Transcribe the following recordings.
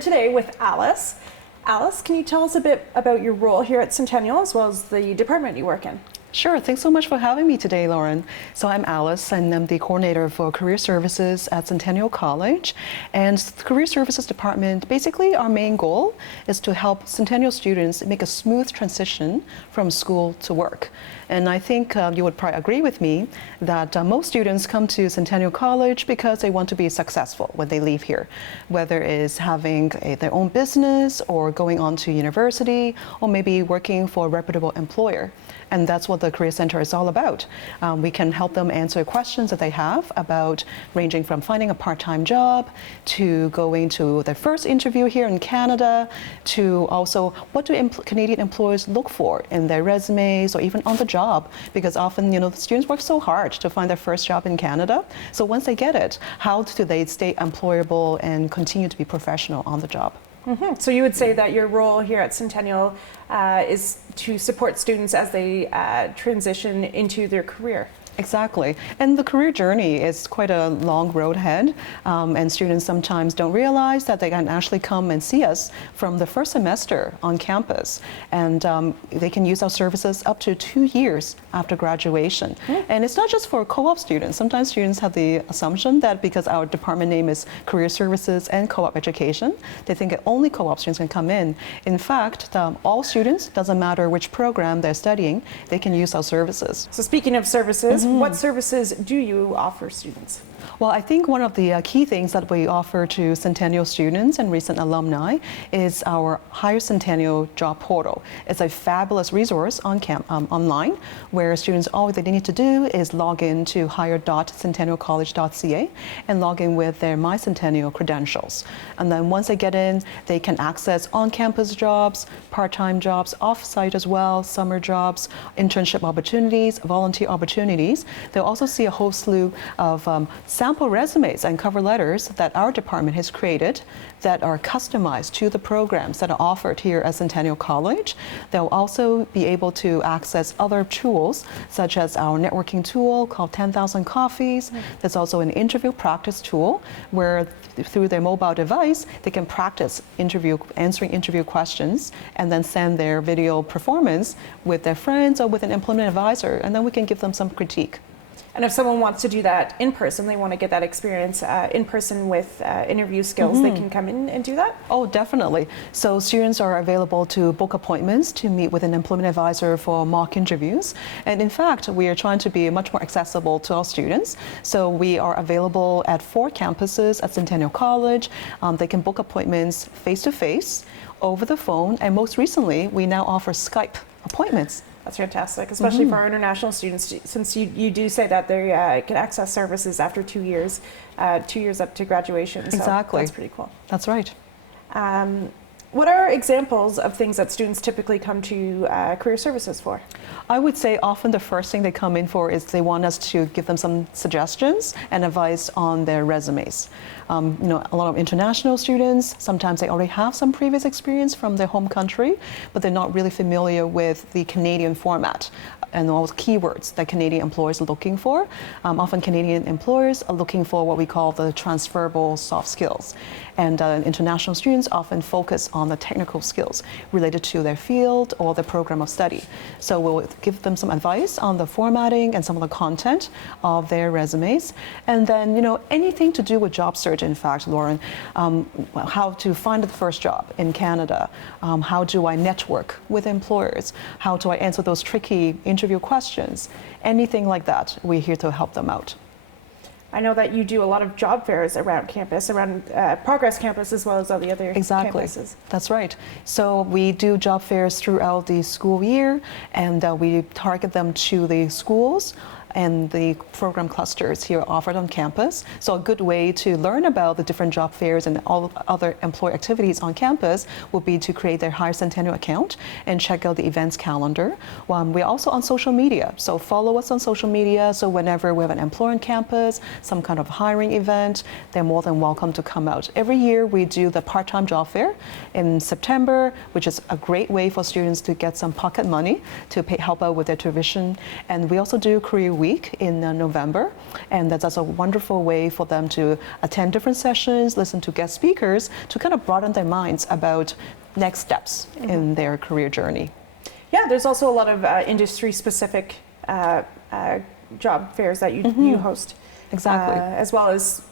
here today with Alice. Alice, can you tell us a bit about your role here at Centennial as well as the department you work in? Sure, thanks so much for having me today, Lauren. So I'm Alice, and I'm the coordinator for Career Services at Centennial College. And the Career Services Department, basically our main goal is to help Centennial students make a smooth transition from school to work. And I think you would probably agree with me that most students come to Centennial College because they want to be successful when they leave here, whether it's having their own business or going on to university or maybe working for a reputable employer. And that's what the Career Center is all about. We can help them answer questions that they have about ranging from finding a part-time job to going to their first interview here in Canada to also what do Canadian employers look for in their resumes or even on the job, because often, the students work so hard to find their first job in Canada. So once they get it, how do they stay employable and continue to be professional on the job? Mm-hmm. So you would say that your role here at Centennial is to support students as they transition into their career. Exactly. And the career journey is quite a long road ahead, and students sometimes don't realize that they can actually come and see us from the first semester on campus, and they can use our services up to 2 years after graduation. And it's not just for co-op students. Sometimes students have the assumption that because our department name is Career Services and Co-op Education, they think that only co-op students can come in. In fact, all students, doesn't matter which program they're studying, they can use our services. So speaking of services, what services do you offer students? Well, I think one of the key things that we offer to Centennial students and recent alumni is our Higher Centennial Job Portal. It's a fabulous resource on online where students, all they need to do is log in to hire.centennialcollege.ca and log in with their MyCentennial credentials. And then once they get in, they can access on-campus jobs, part-time jobs, off-site as well, summer jobs, internship opportunities, volunteer opportunities. They'll also see a whole slew of sample resumes and cover letters that our department has created that are customized to the programs that are offered here at Centennial College. They'll also be able to access other tools such as our networking tool called 10,000 Coffees. There's also an interview practice tool where through their mobile device they can practice answering interview questions and then send their video performance with their friends or with an employment advisor, and then we can give them some critique. And if someone wants to do that in person, they want to get that experience in person with interview skills, they can come in and do that? Oh, definitely. So students are available to book appointments to meet with an employment advisor for mock interviews. And in fact, we are trying to be much more accessible to our students. So we are available at 4 campuses at Centennial College. They can book appointments face-to-face, over the phone, and most recently, we now offer Skype appointments. That's fantastic, especially for our international students, since you do say that they can access services after 2 years, 2 years up to graduation. So exactly. That's pretty cool. That's right. What are examples of things that students typically come to Career Services for? I would say often the first thing they come in for is they want us to give them some suggestions and advice on their resumes. A lot of international students, sometimes they already have some previous experience from their home country, but they're not really familiar with the Canadian format and all the keywords that Canadian employers are looking for. Often Canadian employers are looking for what we call the transferable soft skills. And international students often focus on the technical skills related to their field or their program of study. So we'll give them some advice on the formatting and some of the content of their resumes. And then, anything to do with job search, in fact, Lauren, how to find the first job in Canada, how do I network with employers, how do I answer those tricky interview questions, anything like that, we're here to help them out. I know that you do a lot of job fairs around campus, around Progress Campus as well as all the other campuses. That's right. So we do job fairs throughout the school year, and we target them to the schools and the program clusters here offered on campus. So a good way to learn about the different job fairs and all other employee activities on campus will be to create their Higher Centennial account and check out the events calendar. We're also on social media, so follow us on social media. So whenever we have an employer on campus, some kind of hiring event, they're more than welcome to come out. Every year we do the part-time job fair in September, which is a great way for students to get some pocket money to help out with their tuition. And we also do Career week in November, and that's a wonderful way for them to attend different sessions, listen to guest speakers, to kind of broaden their minds about next steps in their career journey. Yeah, there's also a lot of industry-specific job fairs that you host. Exactly. As well as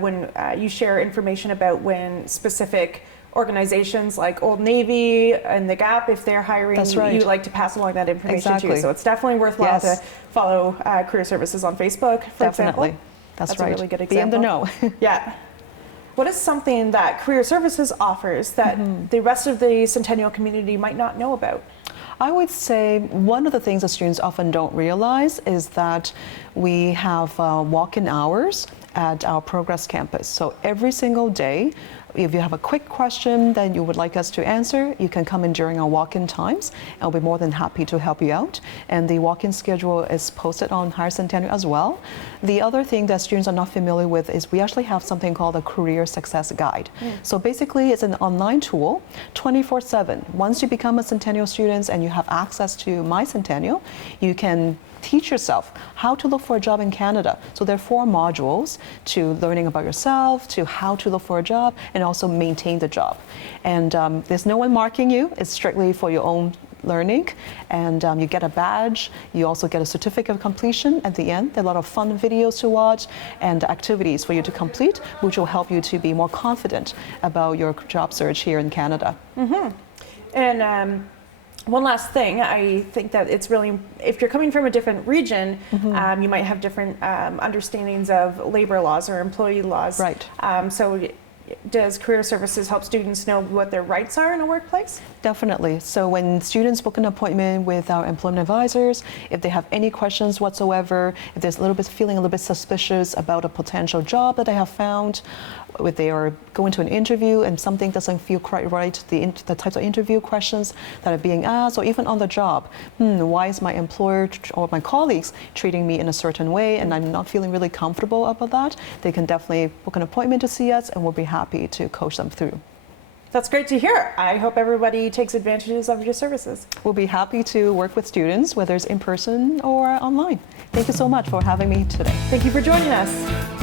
when you share information about when specific organizations like Old Navy and the Gap, if they're hiring, That's right. you like to pass along that information Exactly. too. So it's definitely worthwhile to follow Career Services on Facebook, for Definitely. example. That's That's right. a really good Be in the example. know. Yeah. What is something that Career Services offers that the rest of the Centennial community might not know about? I would say one of the things that students often don't realize is that we have walk-in hours at our Progress campus. So every single day, if you have a quick question that you would like us to answer, you can come in during our walk-in times, and we'll be more than happy to help you out. And the walk-in schedule is posted on Higher Centennial as well. The other thing that students are not familiar with is we actually have something called a Career Success Guide. So basically, it's an online tool, 24/7. Once you become a Centennial student and you have access to My Centennial, you can teach yourself how to look for a job in Canada. So there are 4 modules to learning about yourself, to how to look for a job, and also maintain the job. And there's no one marking you. It's strictly for your own learning. And you get a badge. You also get a certificate of completion at the end. There are a lot of fun videos to watch and activities for you to complete, which will help you to be more confident about your job search here in Canada. And one last thing, I think that it's really, if you're coming from a different region, you might have different understandings of labor laws or employee laws. Right. So does Career Services help students know what their rights are in a workplace? Definitely. So when students book an appointment with our employment advisors, if they have any questions whatsoever, if there's feeling a little bit suspicious about a potential job that they have found, if they are going to an interview and something doesn't feel quite right, the types of interview questions that are being asked, or even on the job, why is my employer or my colleagues treating me in a certain way and I'm not feeling really comfortable about that, they can definitely book an appointment to see us, and we'll be happy to coach them through. That's great to hear. I hope everybody takes advantages of your services. We'll be happy to work with students, whether it's in person or online. Thank you so much for having me today. Thank you for joining us.